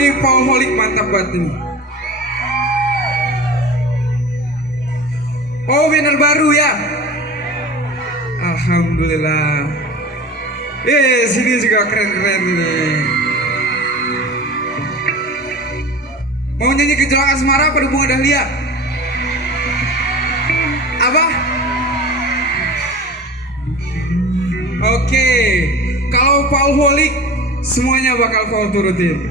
Ini Paulholik mantap banget ini. Oh, winner baru ya. Alhamdulillah. Sini juga keren-keren nih. Mau nyanyi Gejolak Asmara pada Bunga Dahlia? Apa? Oke, kalau Paulholik semuanya bakal Paul turutin.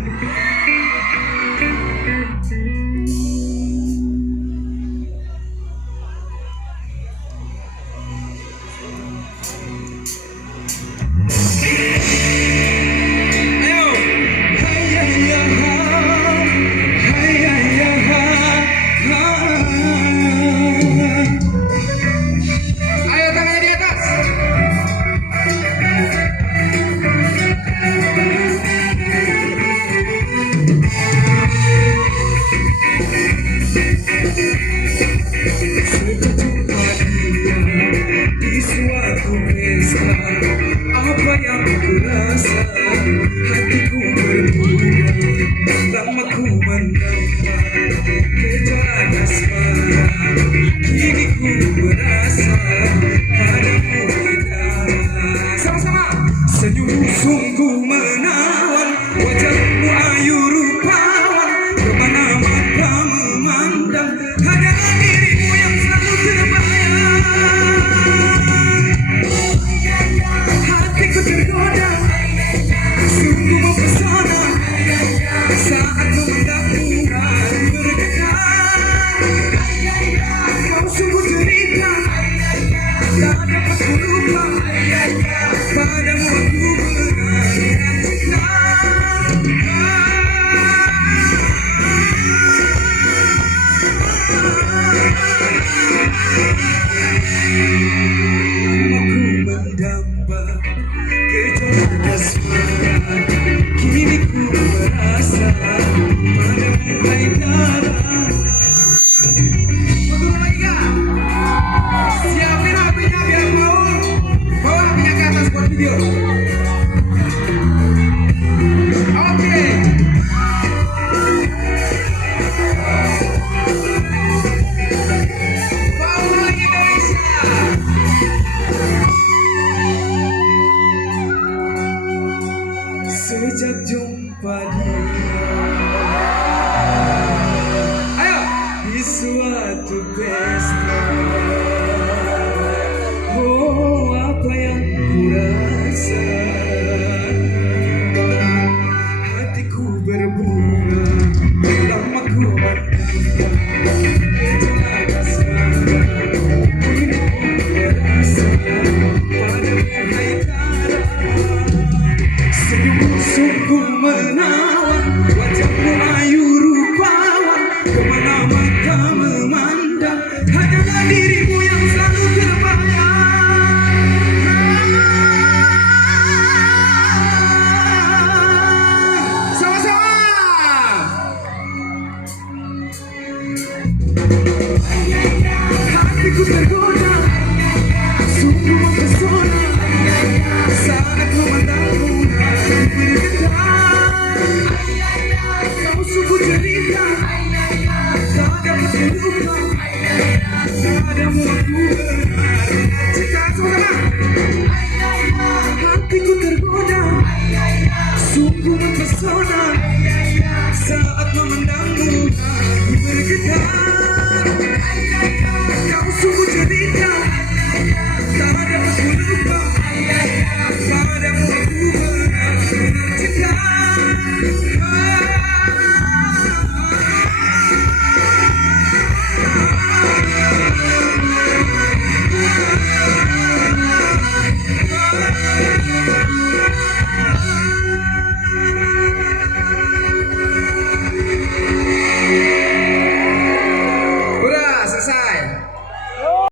Apa yang ku rasa, hatiku berbunga, lama ku mendamba gejolak asmara. Kini ku merasa padamu bidara. Sama-sama. Senyum sungguh menawan, wajahmu ayu rupawan, kemana mata memandang, hanya dirimu yang selalu terbayang. Hatiku tergoda, sungguh mempesona, saat memandangmu bergetar. Kau sungguh cerita, tak dapat ku lupa, padamu aku mengakhirkan cinta. Aku mendamba gejolak asmara, kini ku merasa padamu haidara. Betul lagi gak? Siapin apinya biar Paul. Bawa apinya ke atas buat video. Oke. Paulholik Indonesia. Sejak jumpa dia Ayo. di suatu pesta, oh apa yang ku rasa, hatiku berbunga, lama ku mendamba gejolak asmara. Kini ku merasa padamu haidara. Senyum sungguh menawan, wajahmu ayu rupawan, kemana mata memandang, hanyalah dirimu yang selalu terbayang. Sama-sama. Hatiku tergoda, sungguh mempesona, saat memandangmu bergetar. Kau sungguh cerita, tak dapat ku lupa, padamu